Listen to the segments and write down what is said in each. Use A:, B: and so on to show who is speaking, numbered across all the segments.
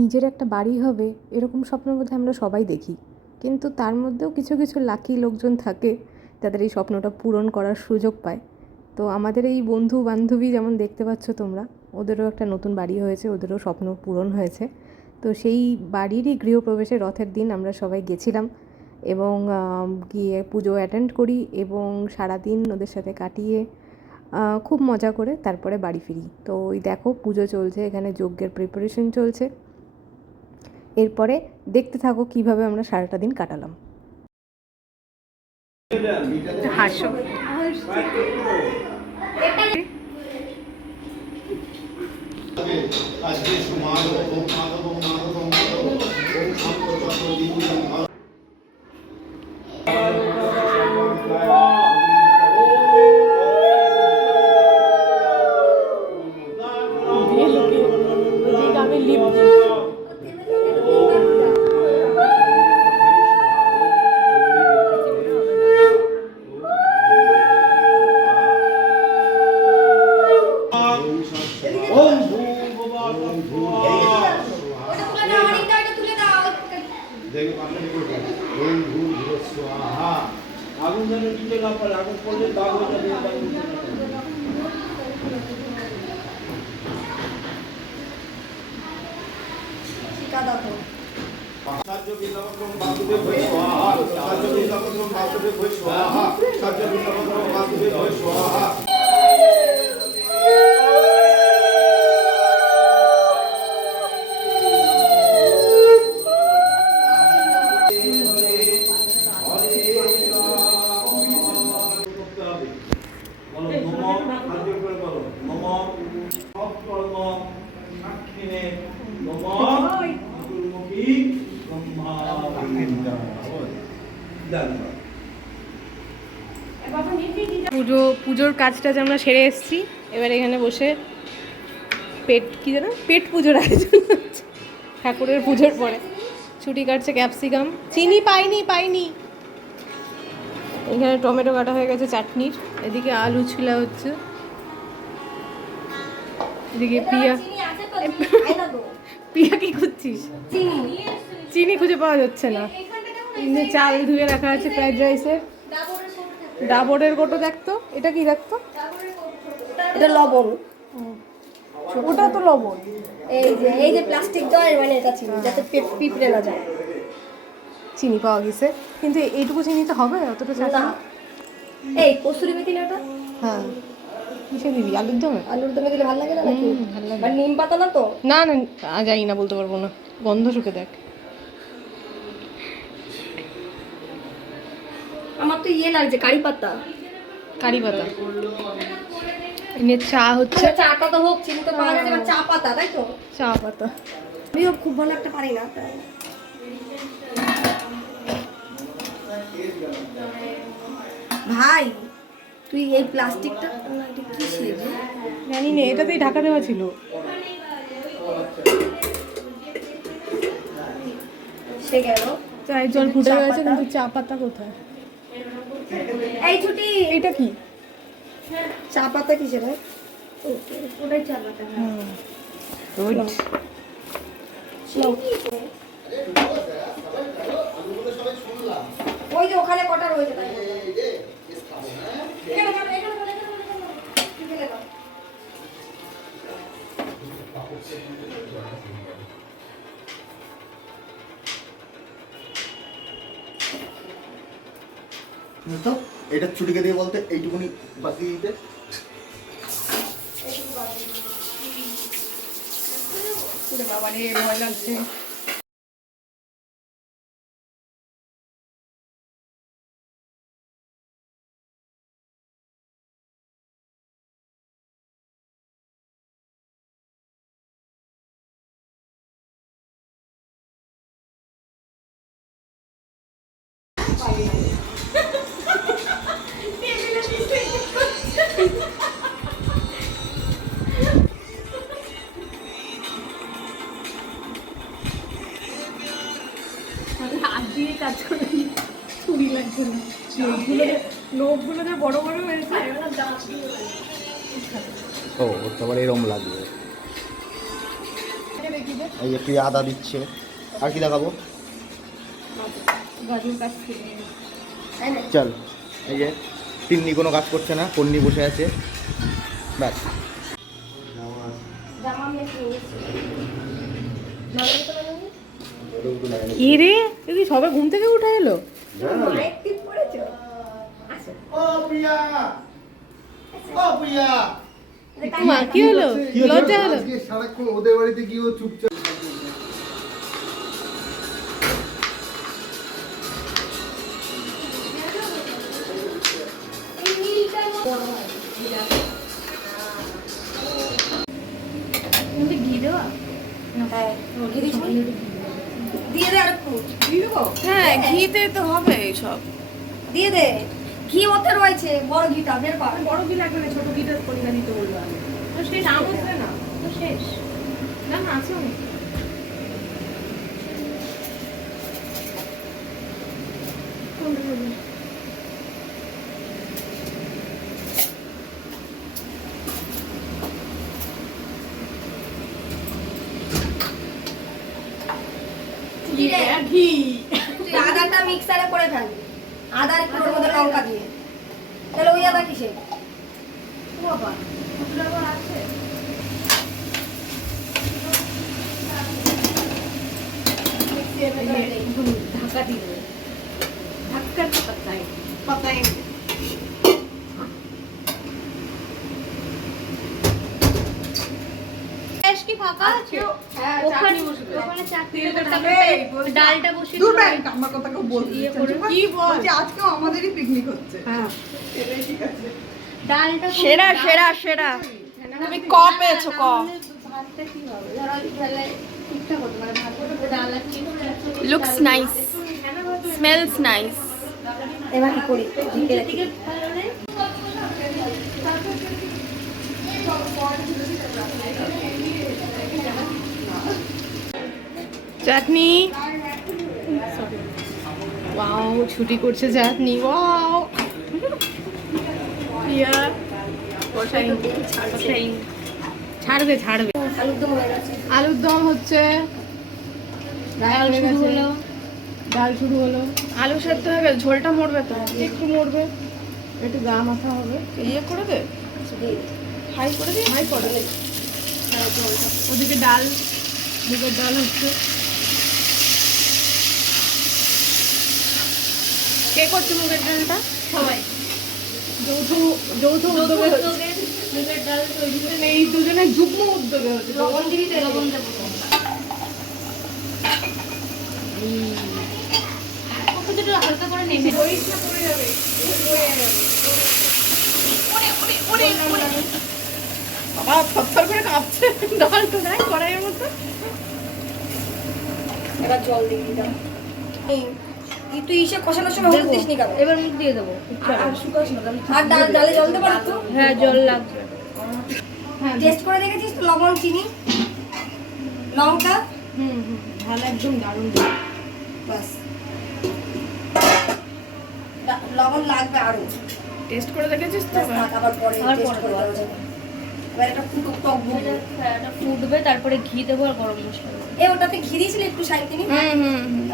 A: নিজের একটা বাড়ি হবে, এরকম স্বপ্ন বোধহয় আমরা সবাই দেখি। কিন্তু তার মধ্যেও কিছু কিছু লাকি লোকজন থাকে যাদের এই স্বপ্নটা পূরণ করার সুযোগ পায়। তো আমাদের এই বন্ধু বান্ধবী যেমন দেখতে পাচ্ছ তোমরা, ওদেরও একটা নতুন বাড়ি হয়েছে, ওদেরও স্বপ্ন পূরণ হয়েছে। তো সেই বাড়িরই গৃহপ্রবেশে রথের দিন আমরা সবাই গেছিলাম এবং গিয়ে পুজো অ্যাটেন্ড করি এবং সারাদিন ওদের সাথে কাটিয়ে খুব মজা করে তারপরে বাড়ি ফিরি। তো ওই দেখো পুজো চলছে, এখানে যজ্ঞের প্রিপারেশন চলছে। এরপরে দেখতে থাকো কীভাবে আমরা সারাটা দিন কাটালাম। হাসো।
B: আজকে সাহায্য বিন্দবক্রম বাসুদেব হয়ে স্বাহা সাহায্য বিন্দবক্রম বাসুদেব হয়ে স্বাহা সাহায্য বিন্দবক্রম বাসুদেব হয়ে স্বাহা
A: পুজো পুজোর কাজটা যে আমরা সেরে এসেছি এবার এখানে বসে পেট কী জানো পেট পুজোর আয়োজন হচ্ছে। ঠাকুরের পুজোর পরে। ছুটি কাটছে ক্যাপসিকাম। চিনি পাইনি পাইনি। এখানে টমেটো কাটা হয়ে গেছে চাটনির। এদিকে আলু ছিলা হচ্ছে। এদিকে পিয়া পিয়া কি করছিস? চিনি। খুঁজে পাওয়া যাচ্ছে না। চাল ধুয়ে রাখা আছে ফ্রাইড রাইসের ডাবরের কোটো দেখতো? এটা কি দেখতো?
C: এটা লবণ।
A: ওটা তো লবণ।
C: এই যে এই যে প্লাস্টিক দেওয়া এর মানে এটা ছিল যাতে পিঁপড়ে না যায়।
A: চিনি পাওয়া গেছে। কিন্তু এইটুকু চিনি তো হবে অতটা
C: না। এই কসুরি মেথি না এটা
A: হ্যাঁ। কিসে দিবি? আলুর দমে?
C: আলুর দমে দিলে ভালো লাগে না নাকি?
A: ভালো লাগে।
C: আর নিম পাতা না তো?
A: না না জানি না বলতে পারব না। গন্ধ শুকে দেখ।
C: আমার তো ইয়ে লাগছে কারি পাতা।
A: কারি পাতা। এনে চা হচ্ছে।
C: চাটা তো হোক চিনি তো পাওয়া যাচ্ছে চা পাতা তাই তো?
A: চা পাতা।
C: আমিও খুব ভালো একটা পারি না। ভাই তুই এই প্লাস্টিকটা এটা
A: জানি না এটাতেই ঢাকা দেওয়া ছিল।
C: সে গেল।
A: চায়ের জল ফুটে গেছে কিন্তু চা পাতা কোথায়?
C: এই ছুটি।
A: এটা কি?
C: চা পাতা কিসের ভাই? ওটাই চা পাতা
A: গুড
C: ওই যে ওখানে কটা রয়েছে তাই। এখানে কটা, এখানে কটা, এখানে কটা, এখানে কটা। এখানে কটা।
B: তো এটা ছুটিকে দিয়ে বলতে এইটুকুনি বাকি দিতে।
A: লাগছে হাত লোকগুলো যে বড় বড় হয়েছে।
D: ও ওর তো আবার এরম লাগবে।
E: এই যে প্রিয়া আদা দিচ্ছে। আর কি দেখাবো? চল এই যে তিন্নি কোনো কাজ করছে না কন্নি বসে আছে। ব্যাস।
C: জামা আমি একটু নিয়েছি। জলের বোতল আনোনি?
F: কি রে তুই ঘুম থেকে উঠে এলো
E: ও প্রিয়া! ও প্রিয়া!
F: মা কি হলো? লজ্জা হলো?
D: আজকে সারাক্ষণ ওদের বাড়িতে গিয়ে চুপচাপ
C: এই নীলটা বড় হয়। দিয়ে দে আরেকটু।
G: হ্যাঁ ঘিতে তো হবে এইসব।
C: দিয়ে দে। ঘি ওতে রয়েছে বড় ঘিটা বের কর।
F: বড় কি লাগবে না ছোট গিটার পরিমাণ দিতে বলব আমি তো শেষ চামচ দে না। তো শেষ। না না আছে অনেক।
C: ঘি। আদাটা মিক্সারে করে ফেল। আদার লঙ্কা দিয়ে। তাহলে ওই আদা কিসে বাবা আবার আছে।
F: ঢাকা দিয়ে ঢাকা পাতায় তো পাতাই
G: পাতাই গ্যাস কি ফাঁকা আছে
C: হ্যাঁ,
G: ওখানে ওখানে ডালটা বসিয়ে
H: দূর ব্যাংক আমার কথা কেউ বলতে
G: ইয়ে
H: দিচ্ছে না।
G: করে- কি
H: বলছি, আজকেও আমাদেরই পিকনিক হচ্ছে।
F: হ্যাঁ।
H: ঠিক আছে।
G: ডালটা
H: সেরা সেরা সেরা। তুমি ক পেয়েছ ক?
G: ভাতটা কি হবে? ধরো ঠিকঠাক হতো মানে ভাত ডাল আর
H: লুকস নাইস স্মেলস নাইস
C: এবার কি করি ঢেকে রাখি
F: চাটনি ওয়াও ছুটি করছে চাটনি ওয়াও ছাড়বে ছাড়বে।
C: আলুর দম
F: হচ্ছে। ডাল হয়ে
G: শুরু হলো।
F: ডাল শুরু হলো।
H: আলু সেদ্ধ হয়ে গেছে ঝোলটা মরবে তো।
F: একটু মরবে। একটু গা মাথা হবে।
H: ইয়ে করে দে। হাই করে দে।
F: হাই করে। ওদিকে ডাল মুগের ডাল হচ্ছে।
H: কে করছে মুগের ডালটা?
G: সবাই।
F: যৌথ যৌথ উদ্যোগে
G: মুগের ডাল তৈরি
F: এই দুজনে যুগ্ম উদ্যোগে হচ্ছে
C: লবণ দিবি তো
G: লবণ দেবো। ওকে দুটো হালকা করে নেমে
H: বাবা থরথর করে কাঁপছে। ডাল তো নাই কড়াইয়ের মতো
C: এবার জল দিয়ে দিলাম। তুই ইসে কষানোর সময় হলুদ দিস নি কেন?
G: এবার মুখ দিয়ে দেবো।
C: আর- শুকাস না আর ডাল ডালে জল দেবো তো?
G: হ্যাঁ জল লাগবে।
C: টেস্ট করে দেখেছিস তো লবণ চিনি? লঙ্কা?
F: হুম হুম। ঝাল একদম দারুণ।
C: বাস। লবণ লাগবে আরও।
H: টেস্ট করে দেখেছিস তো
C: আবার? পরে টেস্ট করে এবার টক
G: হ্যাঁ, এটা ফুটবে তারপরে ঘি দেবো আর গরম মশলা দেবো।
C: এ ওটাতে ঘি দিয়েছিলে একটু সাইতে
H: হুম হুম হুম।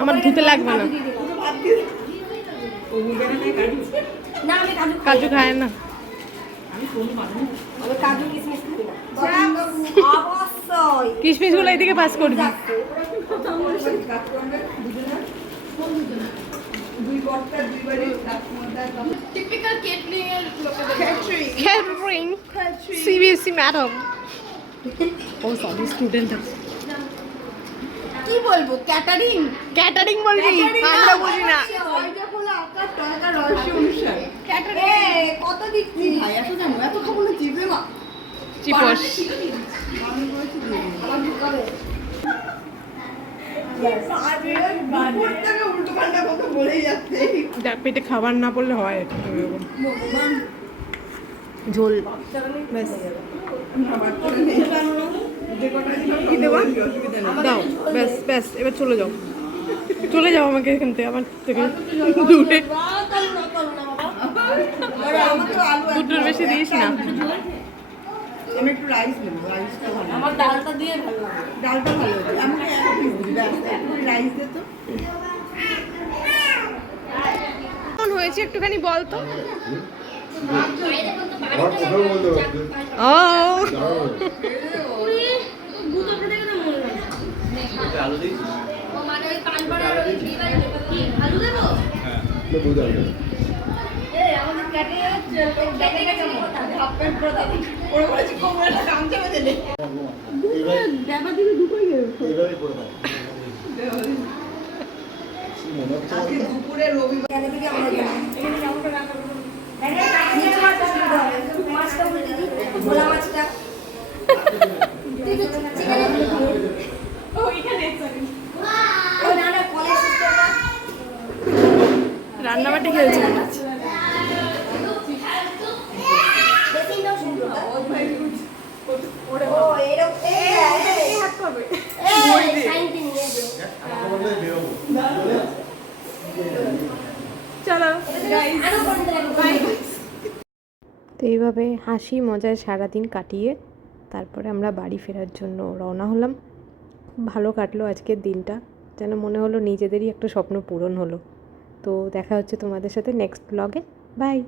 F: আমার ধুতে লাগবে না।
C: না কাজু
F: খায় না। কিশমিশগুলো এদিকে পাস করবি।
H: দুই বটটা দুই বাড়ি টিপিক্যাল কেটলি এর লোকেদের
F: ক্যাটারিং সিবিএসসি ম্যাডাম ও সরি স্টুডেন্ট
H: কি বলব? ক্যাটারিং
F: ক্যাটারিং বলবি? আমরা বুঝি না।
H: কত দিচ্ছি? ভাই এত জানো এত খাব জিভে মা।
F: চিপস পেটে খাবার না পড়লে হয় ঝোল। ব্যাস। কি দেবা দাও ব্যাস ব্যাস এবার চলে যাও। চলে যাও আমাকে এখান থেকে আমার থেকে দূরে। দুটোর বেশি দিস না।
H: আমি একটু রাইস নেব রাইসটা ভালো
C: আমার ডালটা দিয়ে ভালো
H: ডালটা ভালো আমাকে এক পিস দিবি ব্যাস একটু রাইস দে তো।
A: কেমন হয়েছে? একটুখানি বল তো। ও।
C: হচ্ছে
H: আজকে দুপুরে রবিবার।
C: থেকে আমরা যাব এখানে যাব তো রাখা নিচে মাছটা দিতে হবে মাছটা উল্টে দিই ভোলা মাছটা তুই তো চিকেন ও না না কলেজ সিস্টেমটা
A: রান্নাবাটি খেলছে
C: বেসিনটাও সুন্দর ও এরকম এই এই হাত করবে এই সাইন দিন নিয়ে যাও
D: আমাদের বেরোবো
C: আরও করে দিলাম বাই
A: তো এইভাবে হাসি, মজায় সারাদিন কাটিয়ে তারপরে আমরা বাড়ি ফেরার জন্য রওনা হলাম। ভালো কাটলো আজকের দিনটা। যেন মনে হলো নিজেদেরই একটা স্বপ্ন পূরণ হলো। তো দেখা হচ্ছে তোমাদের সাথে নেক্সট ব্লগে বাই